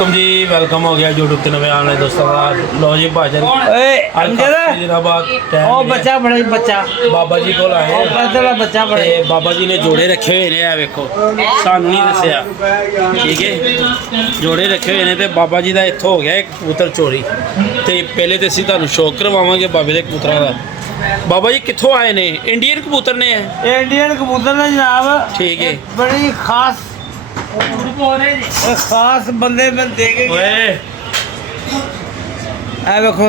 जी welcome हो गया YouTube के नवे आने दोस्तों का लो जी भाजन बच्चा बड़ा बच्चा बाबा जी को आए बच्चा बड़ा बाबा जी ने जोड़े रखे हुए ने वेखो सानू नहीं दसिया ठीक है जोड़े रखे हुए ने ते बाबा जी का इत्थों हो गया एक कबूतर चोरी ते पहले तो असीं तुहानू शौक करवावांगे बाबे दे कबूतरां दा। बाबा जी कित्थों आए ने? इंडियन कबूतर ने इंडियन कबूतर ने जनाब ठीक है बड़ी खास खास बंदे में देखे वेखो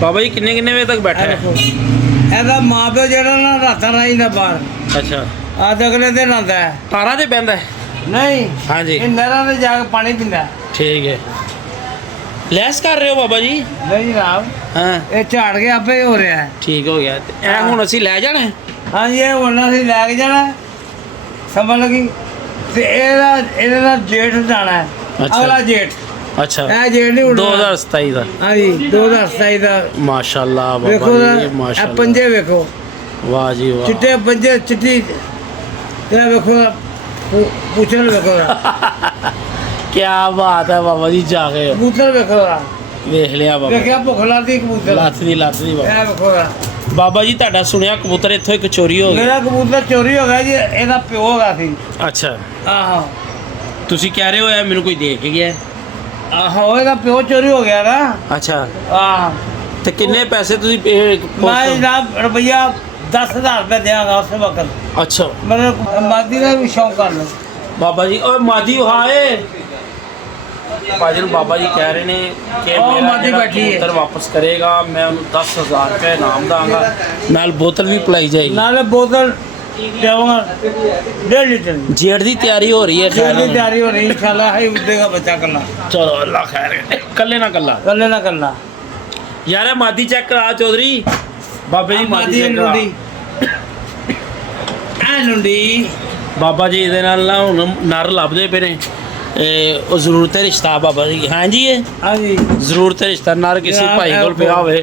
बाबा जी किन्ने किन्ने बजे तक बैठा है? ਇਹਦਾ ਮਾਂ ਪਿਓ ਜਿਹੜਾ ਨਾ ਰਾਤਾਂ ਰਹਿੰਦਾ ਬਾਹਰ अच्छा ਅੱਜ ਅਗਲੇ ਦਿਨ ਆਉਂਦਾ ਹੈ तारा ते बहंदा है ਨਹੀਂ ਹਾਂਜੀ ਇਹ ਨਹਿਰਾਂ ਤੇ ਜਾ ਕੇ ਪਾਣੀ ਪੀਂਦਾ ठीक है लैस कर रहे हो बाबा जी? ਨਹੀਂ ਜਨਾਬ हाँ ਇਹ ਝਾੜ ਕੇ ਆਪੇ ਹੋ ਰਿਹਾ ਹੈ ठीक हो गया ते ऐ हुण असीं लै जाना है? ਹਾਂਜੀ ਇਹ ਹੁਣ ਅਸੀਂ ਲੈ ਕੇ ਜਾਣਾ ਸਮਝ ਲਗੀ ਤੇ ਇਹਦਾ ਨਾਲ ਜੇਠ ਜਾਣਾ ਹੈ ਅੱਛਾ। ਅਗਲਾ ਜੇਠ अच्छा ਇਹ ਜੇਠ ਨਹੀਂ ਉੱਡਣਾ 2027 ਦਾ ਹਾਂਜੀ 2027 ਦਾ माशाल्लाह ਵੇਖੋ बाबा ਇਹ जी माशाल्लाह ਪੰਜੇ ਵੇਖੋ वाह जी वाह ਚਿੱਟੇ ਪੰਜੇ ਚਿੱਟੀ ਇਹ ਵੇਖੋ ਪੁੱਛਣ ਵੇਖੋ क्या बात है बाबा जी जागे ਕਬੂਤਰ ਵੇਖੋ देख लिया बाबा ਵੇਖਿਆ ਭੁੱਖ ਲੱਗਦੀ ਕਬੂਤਰ ਲੱਤ ਦੀ ਬਾਬਾ ਇਹ ਵੇਖੋ ਬਾਬਾ ਜੀ ਤੁਹਾਡਾ ਸੁਣਿਆ ਕਬੂਤਰ ਇੱਥੋਂ ਇੱਕ ਚੋਰੀ ਹੋ ਗਿਆ। ਮੇਰਾ ਕਬੂਤਰ ਚੋਰੀ ਹੋ ਗਿਆ ਜੀ ਇਹਦਾ ਪਿਓ ਹੈਗਾ ਸੀ ਅੱਛਾ ਆਹੋ ਤੁਸੀਂ ਕਹਿ ਰਹੇ ਹੋ ਇਹ ਮੈਨੂੰ ਕੋਈ ਦੇ ਕੇ ਗਿਆ ਹੈ? ਆਹੋ ਇਹਦਾ ਪਿਓ ਚੋਰੀ ਹੋ ਗਿਆ ਨਾ ਅੱਛਾ ਆਹ ਤੇ ਕਿੰਨੇ ਪੈਸੇ ਤੁਸੀਂ ਮੈਂ ਜਨਾਬ ਰੁਪਈਆ 10,000 ਰੁਪਏ ਦਿਆਂਗਾ ਉਸ ਵਕਤ ਅੱਛਾ ਮੇਰੇ ਮਾਦੀ ਦਾ ਵੀ ਸ਼ੌਂਕ ਕਰ ਲਓ ਬਾਬਾ ਜੀ ਓਏ ਮਾਦੀ ਹਾਏ ਭਾਜੀ ਨੂੰ ਬਾਬਾ ਜੀ ਕਹਿ ਰਹੇ ਨੇ ਕਿ ਉਹ ਮੇਰਾ ਮਾਦੀ ਜਿਹੜਾ ਬੈਠੀ ਹੈ। ਕਬੂਤਰ ਵਾਪਸ ਕਰੇਗਾ ਮੈਂ ਉਹਨੂੰ 10,000 ਰੁਪਏ ਇਨਾਮ ਦਾਂਗਾ ਨਾਲ ਬੋਤਲ ਵੀ ਪਿਲਾਈ ਜਾਏਗੀ। ਨਾਲੇ ਬੋਤਲ ਦੇਵਾਂਗਾ 1.5 ਲੀਟਰ ਜੇੜ ਦੀ ਤਿਆਰੀ ਹੋ ਰਹੀ ਹੈ ਜੇਠ ਦੀ ਤਿਆਰੀ ਹੋ ਰਹੀ ਇਨਸ਼ਾਅੱਲਾ ਹੈ ਉੱਡੇਗਾ ਬੱਚਾ ਕੱਲਾ ਚਲੋ ਅੱਲਾ ਖੈਰ ਕਰੇ ਕੱਲੇ ਨਾ ਕੱਲਾ ਕੱਲੇ ਨਾ ਕੱਲਾ ਯਾਰ ਇਹ ਮਾਦੀ ਚੈੱਕ ਕਰਾ ਚੌਧਰੀ ਬਾਬੇ ਜੀ ਮਾਦੀ ਚੈੱਕ ਕਰਾ ਲੁੰਡੀ ਆ ਲੁੰਡੀ ਬਾਬਾ ਜੀ ਇਹਦੇ ਨਾਲ ਨਾ ਹੁਣ ਨਰ ਲੱਭਦੇ ਪਏ ਨੇ ਉਹ ਜ਼ਰੂਰਤ ਹੈ ਰਿਸ਼ਤਾ ਬਾਬਾ ਜੀ ਹਾਂਜੀ ਇਹ ਹਾਂਜੀ ਜ਼ਰੂਰਤ ਹੈ ਰਿਸ਼ਤਾ ਨਰ ਕਿਸੇ ਯਾਰ, ਭਾਈ ਇਹ ਕੋਲ ਪਿਆ ਹੋਵੇ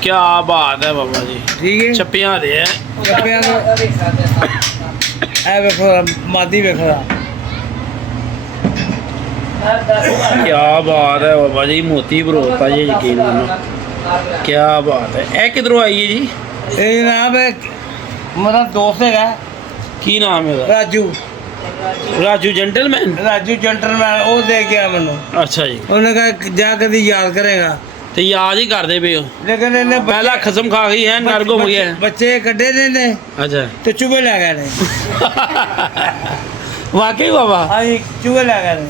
ਕੀ ਬਾਤ ਹੈ ਬਾਬਾ ਜੀ ਠੀਕ ਹੈ ਛੱਪੀਆਂ ਦੇ ਹੈ ਕੱਪਿਆਂ ਦਾ ਇਹ ਵੇਖੋ ਮਾਦੀ ਵੇਖੋ ਕੀ ਬਾਤ ਹੈ ਬਾਬਾ ਜੀ ਮੋਤੀ ਬਰੋਤਾ ਜੀ ਯਕੀਨ ਮੰਨੋ ਕੀ ਬਾਤ ਹੈ ਇਹ ਕਿਧਰੋਂ ਆਈ ਹੈ ਜੀ ਇਹ ਜਨਾਬ ਮੇਰਾ ਦੋਸਤ ਹੈਗਾ ਕੀ ਨਾਮ ਹੈ ਉਹਦਾ ਰਾਜੂ ਰਾਜੂ ਜੈਂਟਲਮੈਨ ਰਾਜੂ ਜੈਂਟਲਮੈਨ ਉਹ ਦੇ ਗਿਆ ਮੈਨੂੰ ਅੱਛਾ ਜੀ ਉਹਨੇ ਕਹਾ ਜਾ ਕਦੀ ਯਾਦ ਕਰੇਗਾ ਤੇ ਯਾਦ ਹੀ ਕਰਦੇ ਪਏ ਹੋ ਲੇਕਿਨ ਇਹਨੇ ਪਹਿਲਾ ਖਸਮ ਖਾ ਗਈ ਹੈ ਨਰ ਘੁੰਮ ਗਿਆ ਬੱਚੇ ਕੱਢੇ ਨੇ ਅੱਛਾ ਤੇ ਚੂਹੇ ਲੈ ਗਏ ਨੇ ਵਾਕਈ ਬਾਬਾ ਹਾਂਜੀ ਚੂਹੇ ਲੈ ਗਏ ਨੇ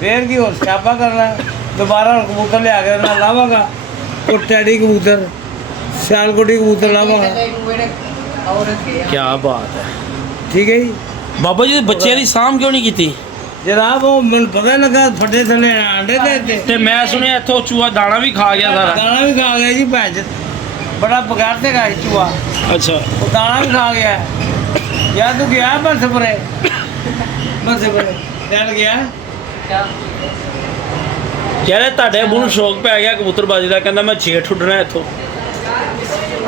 ਫੇਰ ਕੀ ਹੋਰ ਸਿਆਪਾ ਕਰਨਾ ਦੁਬਾਰਾ ਹੁਣ ਕਬੂਤਰ ਲਿਆ ਕੇ ਨਾਲ ਲਾਵਾਂਗਾ ਉਹ ਟੈਡੀ ਕਬੂਤਰ ਸਿਆਲਕੋਟੀ ਕਬੂਤਰ ਲਾਵਾਂਗਾ ਕੀ ਬਾਤ ਹੈ ਠੀਕ ਹੈ ਜੀ ਬਾਬਾ ਜੀ ਬੱਚਿਆਂ ਦੀ ਸਾਂਭ ਕਿਉਂ ਨਹੀਂ ਕੀਤੀ? ਜਨਾਬ ਉਹ ਮੈਨੂੰ ਪਤਾ ਲੱਗਾ ਫੱਟੇ ਥੱਲੇ ਆਂਡੇ ਦੇ ਤੇ ਮੈਂ ਸੁਣਿਆ ਇੱਥੋਂ ਚੂਹਾ ਦਾਣਾ ਵੀ ਖਾ ਗਿਆ ਸਾਰਾ ਦਾਣਾ ਵੀ ਖਾ ਗਿਆ ਜੀ ਭੈਣ ਚ ਬੜਾ ਬਗਾੜ ਤੇ ਗਾ ਚੂਹਾ ਅੱਛਾ ਉਹ ਦਾਣਾ ਵੀ ਖਾ ਗਿਆ ਯਾ ਤੂੰ ਗਿਆ ਬਸਪਰੇ ਚੱਲ ਗਿਆ ਯਾਰ ਇਹ ਤੁਹਾਡੇ ਮੂੰਹ ਨੂੰ ਸ਼ੌਕ ਪੈ ਗਿਆ ਕਬੂਤਰਬਾਜ਼ੀ ਦਾ ਕਹਿੰਦਾ ਮੈਂ ਛੇਠ ਉੱਡਣਾ ਇੱਥੋਂ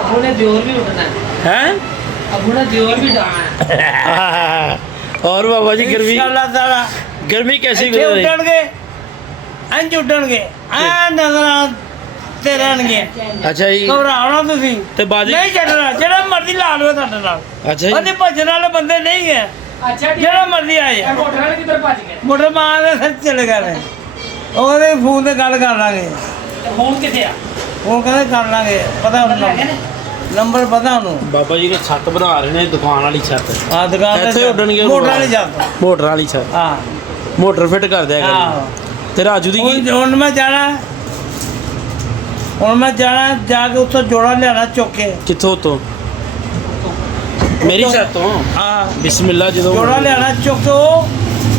ਉਹਨੇ ਦਿਓਰ ਵੀ ਉੱਡਣਾ ਹੈ ਅਬੂੜਾ ਦਿਓਰ ਵੀ ਡਾਣਾ और बाबा जी गर्मी ਅੱਲਾਹ ਤਾਲਾ गर्मी कैसी ਇੱਥੇ गुजर रही? ਉੱਡਣਗੇ ਇੰਜ ਉੱਡਣਗੇ ਆ ਨਜ਼ਰਾਂ ਤੇ ਰਹਿਣਗੇ अच्छा जी ਘਬਰਾਉਣਾ ਤੁਸੀਂ ਤੇ ਬਾਜੀ ਨਹੀਂ ਛੱਡਣਾ ਜਿਹੜਾ ਮਰਜ਼ੀ ਲਾ ਲਵੇ ਤੁਹਾਡੇ ਨਾਲ अच्छा जी ਉਹਦੇ ਭੱਜਣ ਵਾਲੇ ਬੰਦੇ ਨਹੀਂ ਹੈ ਅੱਛਾ ਜਿਹੜਾ ਮਰਜ਼ੀ ਆਏ ਮੋਟਰ ਵਾਲੇ ਕਿੱਧਰ ਭੱਜ ਗਏ ਮੋਟਰ ਮਾਂ ਦੇ ਸਿਰ ਚਲੇ ਗਏ ਨੇ ਉਹਦੇ ਫੋਨ ਤੇ ਗੱਲ ਕਰ ਲਾਂਗੇ ਫੋਨ ਕਿੱਥੇ ਆ ਉਹ ਕਹਿੰਦੇ ਕਰ ਲਾਂਗੇ ਪਤਾ ਉਹਨੂੰ ਨੰਬਰ ਪਤਾ ਉਹਨੂੰ बाबा जी ने छत बना रहे ने दुकान वाली छत ਆ ਦੁਕਾਨ ਇੱਥੇ ਉੱਡਣਗੇ ਮੋਟਰ ਵਾਲੀ ਜਾਂਦਾ मोटर वाली छत ਹਾਂ मोटर फिट कर दिया ਆਹੋ कर ते राजू दी की ਹੁਣ ਮੈਂ ਜਾਣਾ ਜਾ ਕੇ ਉੱਥੋਂ ਜੋੜਾ ਲਿਆਣਾ ਚੁੱਕ ਕੇ किथों तो मेरी छत तो ਹਾਂ बिस्मिल्लाह जो ਜੋੜਾ ਲਿਆਣਾ ਚੁੱਕ ਕੇ ਉਹ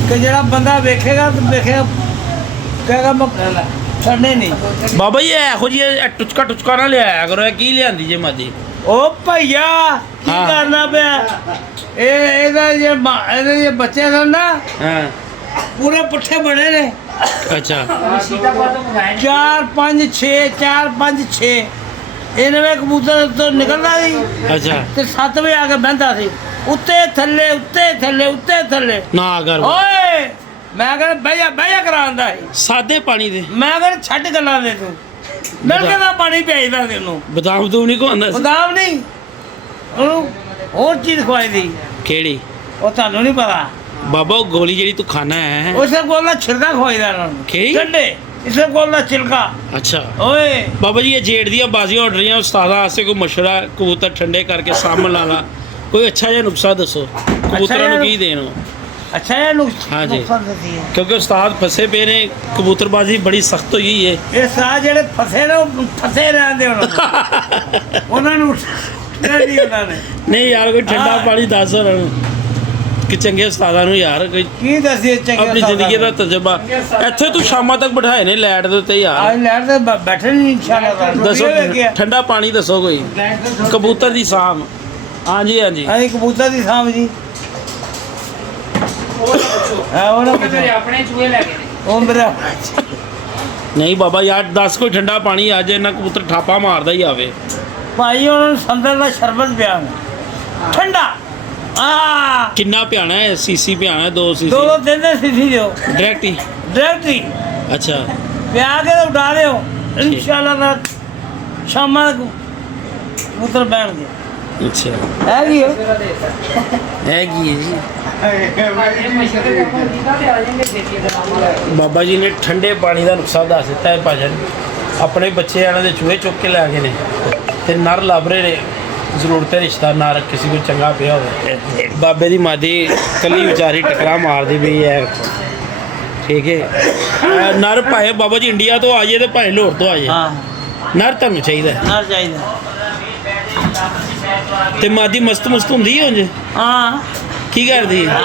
ਕਿ ਜਿਹੜਾ ਬੰਦਾ ਵੇਖੇਗਾ ਤੇ ਵੇਖੇਗਾ ਕਹੇਗਾ ਮੈਂ ਛੱਡਣੇ ਨਹੀਂ बाबा जी ਇਹੋ ਜੀ ਟੁਚਕਾ ਨਾ ਲਿਆਇਆ ਕਰੋ ਇਹ ਕੀ ਲਿਆਂਦੀ ਜੇ ਮਾਦੀ ਉਹ ਭਈਆ ਕੀ ਹਾਂ। ਕਰਨਾ ਪਿਆ ਇਹਦੇ ਜੇ ਬੱਚੇ ਸਨ ਨਾ हाँ ਪੂਰੇ ਪੁੱਠੇ ਬਣੇ ਨੇ अच्छा ਸੀਤਾ ਪਾ ਤੋਂ ਮੰਗਾਏ 4 5 6 4 5 6 ਇਹਨਾਂ ਵੇ ਕਬੂਤਰ ਤੋਂ ਨਿਕਲਦਾ ਸੀ अच्छा ਤੇ 7 ਵਜੇ ਆ ਕੇ ਬਹਿੰਦਾ ਸੀ ਉੱਤੇ ਥੱਲੇ ना कर ਓਏ ਮੈਂ ਕਹਿੰਦਾ ਬਹਿ ਜਾ ਕਰਾਂਦਾ ਹੈ ਸਾਦੇ ਪਾਣੀ ਦੇ ਮੈਂ ਕਹਿੰਦਾ ਛੱਡ ਗੱਲਾਂ ਦੇ ਤੂੰ ਨਲਕੇ ਦਾ ਪਾਣੀ ਭੇਜਦਾ ਤੈਨੂੰ ਬਦਾਮ ਤੂੰ ਨਹੀਂ ਖਵਾਉਂਦਾ ਸੀ? ਬਦਾਮ ਨਹੀਂ ਉਹਨੂੰ ਹੋਰ ਚੀਜ਼ ਖਵਾਈ ਦੀ ਕਿਹੜੀ ਉਹ ਤੁਹਾਨੂੰ ਨਹੀਂ ਪਤਾ ਬਾਬਾ ਉਹ ਗੋਲੀ ਜਿਹੜੀ ਤੂੰ ਖਾਣਾ ਹੈ ਉਸੇ ਕੋਲ ਦਾ ਛਿਲਕਾ ਖਵਾਈਦਾ ਇਹਨਾਂ ਨੂੰ ਕੀ? ਠੰਡੇ ਇਸੇ ਕੋਲ ਦਾ ਛਿਲਕਾ ਅੱਛਾ ਓਏ ਬਾਬਾ ਜੀ ਇਹ ਜੇੜ ਦੀਆਂ ਬਾਜ਼ੀਆਂ ਉੱਡ ਰਹੀਆਂ ਉਸਤਾਦਾਂ ਵਾਸਤੇ ਕੋਈ ਮਸ਼ਵਰਾ ਕਬੂਤਰ ਠੰਡੇ ਕਰਕੇ ਸਾਂਭਣ ਵਾਲਾ ਕੋਈ ਅੱਛਾ ਜਿਹਾ ਨੁਕਸਾ ਦੱਸੋ ਕਬੂਤਰਾਂ ਨੂੰ ਕੀ ਦੇਣ ਅੱਛਾ ਇਹ ਹਾਂ ਜੀ। ਨੁਕਸਾਨ ਦਿੱਤੀ ਹੈ ਕਿਉਂਕਿ ਉਸਤਾਦ ਫਸੇ ਪਏ ਨੇ ਕਬੂਤਰਬਾਜ਼ੀ ਬੜੀ ਸਖਤ ਹੋਈ ਹੋਈ ਹੈ ਇਹ ਸਾਹ ਜਿਹੜੇ ਫਸੇ ਨੇ ਉਹ ਫਸੇ ਰਹਿੰਦੇ ਉਹਨਾਂ ਨੂੰ ਨਹੀਂ ਉਹਨਾਂ ਨੇ ਨਹੀਂ ਯਾਰ ਕੋਈ ਠੰਡਾ ਹਾਂ। ਪਾਣੀ ਦੱਸ ਉਹਨਾਂ ਨੂੰ ਕਿ ਚੰਗੇ ਉਸਤਾਦਾਂ ਨੂੰ ਯਾਰ ਕੋਈ ਕੀ ਦੱਸੀਏ ਚੰਗੇ ਆਪਣੀ ਜ਼ਿੰਦਗੀ ਦਾ ਤਜਰਬਾ ਇੱਥੇ ਤੂੰ ਸ਼ਾਮਾਂ ਤੱਕ ਬਿਠਾਏ ਨੇ ਲਾਈਟ ਦੇ ਉੱਤੇ ਯਾਰ ਅੱਜ ਲੈਟ ਤੇ ਬੈਠੇ ਨਹੀਂ ਇਨਸ਼ਾਅੱਲਾ ਦੱਸੋ ਠੰਡਾ ਪਾਣੀ ਦੱਸੋ ਕੋਈ ਕਬੂਤਰ ਦੀ ਸਾਂਭ ਹਾਂਜੀ ਹਾਂਜੀ ਅਸੀਂ ਕਬੂਤਰ ਦੀ ਸਾਂਭ ਜੀ ਉਹ ਨਾ ਤੇਰੇ ਆਪਣੇ ਚੂਹੇ ਲੈ ਗਏ ਨੇ ਉਹ ਮੇਰਾ ਨਹੀਂ ਬਾਬਾ ਯਾਰ ਦੱਸ ਕੋਈ ਠੰਡਾ ਪਾਣੀ ਆ ਜੇ ਇਹਨਾਂ ਕਬੂਤਰ ਠਾਪਾ ਮਾਰਦਾ ਹੀ ਆਵੇ ਭਾਈ ਉਹਨਾਂ ਨੂੰ ਸੰਦਰ ਦਾ ਸ਼ਰਬਤ ਪਿਆ ਠੰਡਾ ਆ ਕਿੰਨਾ ਪਿਆਣਾ ਹੈ ਸੀਸੀ ਪਿਆਣਾ 2 ਸੀਸੀ ਦੋ ਦਿਨ ਦੇ ਸਿੱਧੀ ਦਿਓ ਡਾਇਰੈਕਟ ਹੀ ਡਾਇਰੈਕਟ ਹੀ ਅੱਛਾ ਪਿਆ ਕੇ ਤੇ ਉਡਾ ਦਿਓ ਇਨਸ਼ਾਅੱਲਾ ਦਾ ਸ਼ਾਮਾਂ ਨੂੰ ਕਬੂਤਰ ਬੈਣਗੇ ਅੱਛਾ ਹੈ ਕੀ ਹੈ ਕੀ ਹੈ ਜੀ ਇਹ ਮਸ਼ਹੂਰ ਹੈ ਆਪਾਂ ਦੀਦਾ ਤੇ ਆ ਜਾਣਗੇ ਦੇਖੀਏ ਦਰਾਮਾ ਬਾਬਾ ਜੀ ਨੇ ਠੰਡੇ ਪਾਣੀ ਦਾ ਨੁਕਸਾ ਦੱਸ ਦਿੱਤਾ ਹੈ ਭਾਜਨ ਆਪਣੇ ਬੱਚੇ ਇਹਨਾਂ ਦੇ ਚੂਹੇ ਚੁੱਕ ਕੇ ਲੈ ਗਏ ਨੇ ਤੇ ਨਰ ਲੱਭ ਰਹੇ ਨੇ ਜ਼ਰੂਰਤ ਹੈ ਰਿਸ਼ਤਾ ਨਾ ਰੱਖ ਕਿਸੇ ਕੋਈ ਚੰਗਾ ਪਿਆ ਹੋਵੇ ਬਾਬੇ ਦੀ ਮਾਦੀ ਕੱਲੀ ਵਿਚਾਰੀ ਟਕਰਾ ਮਾਰਦੀ ਵੀ ਹੈ ਠੀਕ ਹੈ ਨਰ ਭਾਵੇਂ ਬਾਬਾ ਜੀ ਇੰਡੀਆ ਤੋਂ ਆ ਜਾਏ ਤੇ ਭਾਵੇਂ ਲਾਹੌਰ ਤੋਂ ਆ ਜਾਏ ਹਾਂ ਨਰ ਤੁਹਾਨੂੰ ਚਾਹੀਦਾ ਹੈ। ਨਾਲ ਚਾਹੀਦਾ ਤੇ ਮਾਦੀ ਮਸਤ ਹੁੰਦੀ ਹੈ ਉਂਝ ਹਾਂ ਕੀ ਕਰਦੀ ਹੈ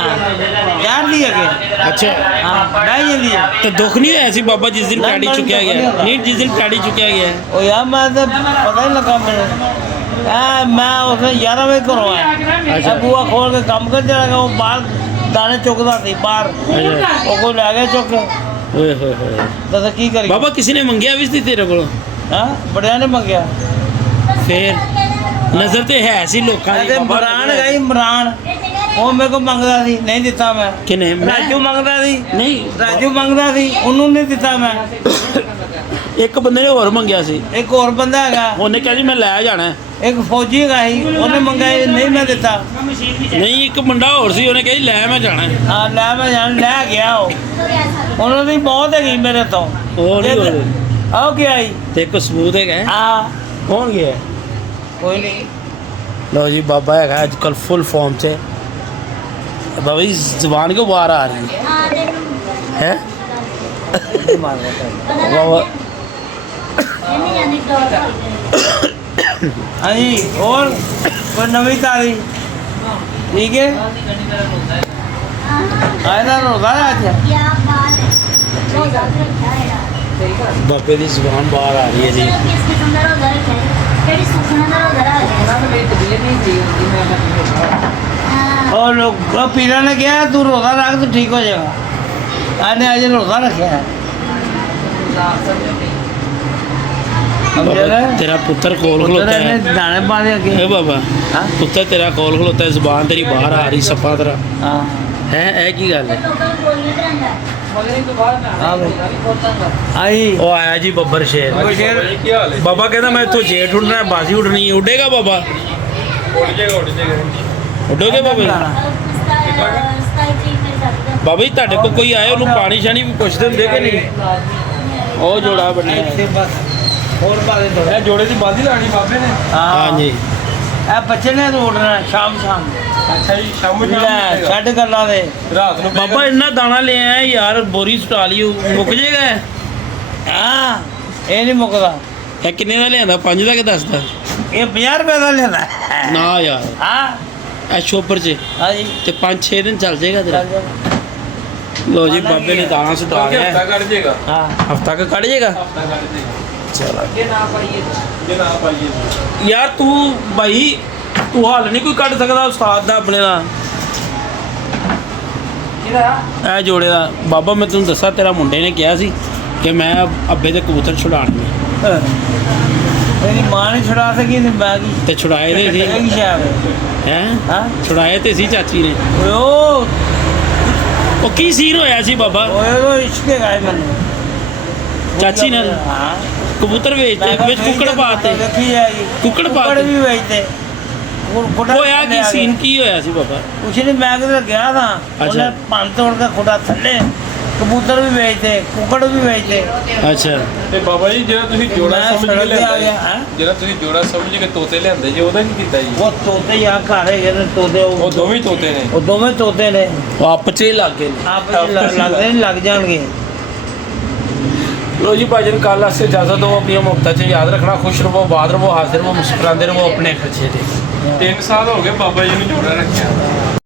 ਯਾਰ ਦੀ ਅੱਗੇ ਅੱਛਾ ਹਾਂ ਬਹਿ ਜਾਂਦੀ ਹੈ ਤੇ ਦੁੱਖ ਨਹੀਂ ਹੋਇਆ ਸੀ ਬਾਬਾ ਜਿਸ ਦਿਨ ਪੈੜੀ ਚੁੱਕਿਆ ਗਿਆ ਨਹੀਂ ਜਿਸ ਦਿਨ ਪੈੜੀ ਚੁੱਕਿਆ ਗਿਆ ਉਹ ਯਾਰ ਮੈਂ ਤਾਂ ਪਤਾ ਹੀ ਲੱਗਾ ਮੈਨੂੰ ਮੈਂ ਉਸੇ 11 ਵਜੇ ਘਰੋਂ ਆਇਆ ਅੱਛਾ। ਇਹ ਬੂਆ ਖੋਲ ਕੇ ਕੰਮ ਕਰ ਜਾਏਗਾ ਉਹ ਬਾਹਰ ਦਾਣੇ ਚੁੱਕਦਾ ਸੀ ਬਾਹਰ ਉਹ ਕੋਈ ਲੈ ਗਿਆ ਚੁੱਕ ਕੇ ਓਏ ਹੋਏ ਹੋਏ ਦੱਸ ਕੀ ਕਰੀ ਬਾਬਾ ਕਿਸੇ ਨੇ ਮੰਗਿਆ ਵੀ ਸੀ ਤੇਰੇ ਕੋਲੋਂ ਹਾਂ ਬੜਿਆਂ ਨੇ ਮੰਗਿਆ ਫੇਰ ਨਜ਼ਰ ਤੇ ਹੈ ਸੀ ਲੋਕਾਂ ਦੀ ਤੇ ਬਾਬਾ ਇਮਰਾਨ ਗਈ ਇਮਰਾਨ ਉਹ ਮੇਰੇ ਕੋਲ ਮੰਗਦਾ ਸੀ ਨਹੀਂ ਦਿੱਤਾ ਮੈਂ ਕਿਨੇ ਰਾਜੂ ਮੰਗਦਾ ਸੀ ਨਹੀਂ ਰਾਜੂ ਮੰਗਦਾ ਸੀ ਉਹਨੂੰ ਨਹੀਂ ਦਿੱਤਾ ਮੈਂ ਇੱਕ ਬੰਦੇ ਨੇ ਹੋਰ ਮੰਗਿਆ ਸੀ ਇੱਕ ਹੋਰ ਬੰਦਾ ਹੈਗਾ ਉਹਨੇ ਕਿਹਾ ਜੀ ਮੈਂ ਲੈ ਜਾਣਾ ਹੈ। ਇੱਕ ਫੌਜੀ ਹੈਗਾ ਸੀ ਉਹਨੇ ਮੰਗਿਆ ਨਹੀਂ ਮੈਂ ਦਿੱਤਾ ਨਹੀਂ ਇੱਕ ਮੁੰਡਾ ਹੋਰ ਸੀ ਉਹਨੇ ਕਿਹਾ ਜੀ ਲੈ ਮੈਂ ਜਾਣਾ ਹੈ। ਹਾਂ ਲੈ ਮੈਂ ਜਾਣ ਲੈ ਗਿਆ ਉਹ ਉਹਨਾਂ ਦੀ ਬਹੁਤ ਹੈਗੀ ਮੇਰੇ ਤੋਂ ਉਹ ਨਹੀਂ ਹੋਏ ਆਓ ਕੀ ਆਈ ਤੇ ਇੱਕ ਸਬੂਤ ਹੈਗਾ ਆ ਕੌਣ ਗਿਆ ਕੋਈ ਨਹੀਂ ਲੋ ਜੀ ਬਾਬਾ ਹੈਗਾ ਅੱਜ ਕੱਲ ਫੁੱਲ ਫਾर्म 'ਚ बाबा जी जुबान क्यों बाहर आ रही है बाबा हाँ जी और कोई नवी तारीख ठीक है आयदा रोजा है आज बाबे की जुबान बाहर आ रही है जी और लोग पीरा ने कहा तू रोजा रख तो ठीक हो जाएगा आने आज रोजा रखे है अब जरा तेरा पुत्र कोल खलोता पुत्र है ने दाने पा दिया ए के बाबा हाँ पुत्र तेरा कोल खलोता है जुबान तेरी बाहर आ रही सफा तरह हाँ है ऐ की गल है ਮਗਰੀ ਤੋਂ ਬਾਅਦ ਨਾ हाँ भाई आई ਉਹ ਆਇਆ ਜੀ ਬੱਬਰ ਸ਼ੇਰ कोई शेर ਬਾਬਾ ਕਹਿੰਦਾ ਮੈਂ ਇੱਥੋਂ ਜੇਠ ਉੱਡਣਾ ਬਾਜ਼ੀ ਉੱਡਣੀ ਹੈ ਉੱਡੇਗਾ ਬਾਬਾ ਉੱਡੋਗੇ ਬਾਬਾ ਬਾਬਾ ਜੀ ਤੁਹਾਡੇ ਕੋਲ ਕੋਈ ਆਇਆ ਉਹਨੂੰ ਪਾਣੀ ਸ਼ਾਣੀ ਵੀ ਪੁੱਛਦੇ ਹੁੰਦੇ ਕਿ ਨਹੀਂ ਉਹ ਜੋੜਾ ਬਣਿਆ ਹੈ। ऐसे बस और बातें तो ਇਹ ਜੋੜੇ ਦੀ ਬਾਜ਼ੀ ਲਾਣੀ ਬਾਬੇ ਨੇ हाँ ਹਾਂਜੀ ਇਹ ਬੱਚੇ ਨੇ ਤਾਂ ਉੱਡਣਾ ਸ਼ਾਮ ਸ਼ਾਮ ਅੱਛਾ ਜੀ ਸ਼ਾਮ ਨੂੰ ਲੈ ਛੱਡ ਗੱਲਾਂ ਦੇ ਰਾਤ ਨੂੰ ਬਾਬਾ ਇੰਨਾ ਦਾਣਾ ਲੈ ਆਇਆ ਯਾਰ ਬੋਰੀ ਸੁਟਾ ਲਈ ਮੁੱਕ ਜਾਏਗਾ ਇਹ? ਹਾਂ ਇਹ ਨਹੀਂ ਮੁੱਕਦਾ ਇਹ ਕਿੰਨੇ ਦਾ ਲਿਆਂਦਾ 5 ਦਾ ਕਿ 10 ਦਾ ਇਹ 50 ਰੁਪਏ ਦਾ ਲੈਂਦਾ ਨਾ ਯਾਰ ਹਾਂ ਇਹ ਸ਼ੋਪਰ 'ਚ ਹਾਂ ਜੀ ਤੇ 5-6 ਦਿਨ ਚੱਲ ਜਾਏਗਾ ਤੇਰਾ ਚੱਲ ਜਾ ਲੋ ਜੀ ਬਾਬੇ ਨੇ ਦਾਣਾ ਸੁਟਾ ਹਫਤਾ ਲਿਆ ਕੱਢ ਜੇਗਾ ਹਾਂ ਹਫਤਾ ਕ ਕੱਢ ਜਾਏਗਾ ਹਫਤਾ ਕੱਢ ਜੇਗਾ ਚਲੋ ਜੇ ਨਾ ਪਾਈਏ ਜੇ ਨਾ ਪਾਈਏ ਯਾਰ ਤੂੰ ਭਾਈ ਤੂੰ ਹੱਲ ਨਹੀਂ ਕੋਈ ਕੱਢ ਸਕਦਾ ਉਸਤਾਦ ਦਾ ਆਪਣੇ ਦਾ ਕਿਹਦਾ ਇਹ ਜੋੜੇ ਦਾ ਬਾਬਾ ਮੈਂ ਤੈਨੂੰ ਦੱਸਾਂ ਤੇਰਾ ਮੁੰਡੇ ਨੇ ਕਿਹਾ ਸੀ ਕਿ ਮੈਂ ਅੱਬੇ ਦੇ ਕਬੂਤਰ ਛੁਡਾਉਣੇ ਨੇ ਮੇਰੀ ਮਾਂ ਨੇ ਛੁਡਾ ਸਕੀ ਨਹੀਂ ਮੈਂ ਕੀ ਤੇ ਛੁਡਾਏ ਦੇ ਸੀ ਇਹ ਕੀ ਸ਼ਾਇਦ ਹੈ ਹਾਂ ਛੁਡਾਏ ਤੇ ਸੀ ਚਾਚੀ ਨੇ ਓਏ ਉਹ ਉਹ ਕੀ ਸੀਨ ਹੋਇਆ ਸੀ ਬਾਬਾ ਉਹ ਇਸ਼ਕੇ ਗਾਏ ਮੈਨੂੰ ਚਾਚੀ ਨਾਲ ਹਾਂ ਕਬੂਤਰ ਵੇਚਦੇ ਵਿੱਚ ਕੁੱਕੜ ਪਾਤੇ ਦੇਖੀ ਜਾਏਗੀ ਕੁੱਕੜ ਪਾਤੇ ਵੀ ਵੇਚਦੇ ਹੋਇਆ ਕੀ ਸੀਨ ਕੀ ਹੋਇਆ ਸੀ ਬਾਬਾ ਕੁਛ ਨਹੀਂ ਮੈਂ ਕਿਧਰ ਗਿਆ ਥਾ ਉਹਨੇ ਪੰਨ ਤੋੜ ਕੇ ਖੁੱਡਾ ਥੱਲੇ ਕਬੂਤਰ ਵੀ ਵੇਚਦੇ ਕੁੱਕੜ ਵੀ ਵੇਚਦੇ ਅੱਛਾ ਤੇ ਬਾਬਾ ਜੀ ਜਿਹੜਾ ਤੁਸੀਂ ਜੋੜਾ ਮੈਂ ਸਮਝ ਕੇ ਸੜਕ ਤੇ ਆ ਲਿਆਂਦਾ ਗਿਆ, ਜੀ, ਹੈਂ? ਜਿਹੜਾ ਤੁਸੀਂ ਜੋੜਾ ਸਮਝ ਕੇ ਤੋਤੇ ਲਿਆਂਦੇ ਜੀ ਉਹਦਾ ਕੀ ਕੀਤਾ ਜੀ ਉਹ ਤੋਤੇ ਯਾ ਘਰ ਹੈਗੇ ਨੇ ਤੋਤੇ ਉਹ ਦੋਵੇਂ ਤੋਤੇ ਨੇ ਉਹ ਦੋਵੇਂ ਤੋਤੇ ਨੇ ਉਹ ਆਪਸ 'ਚ ਹੀ ਲੱਗ ਗਏ ਨੇ। ਆਪਸ ਲੱਗਦੇ ਨਹੀਂ ਲੱਗ ਜਾਣਗੇ लो जी भाईजान कल से इजाज़त दो अपनी मुफ्ता च याद रखना खुश रहो आबाद रहो हाजिर रहो मुस्कुराते रहो अपने खर्चे थे 3 ਸਾਲ ਹੋ ਗਏ ਬਾਬਾ ਜੀ ਨੂੰ ਜੋੜਾ ਰੱਖਿਆ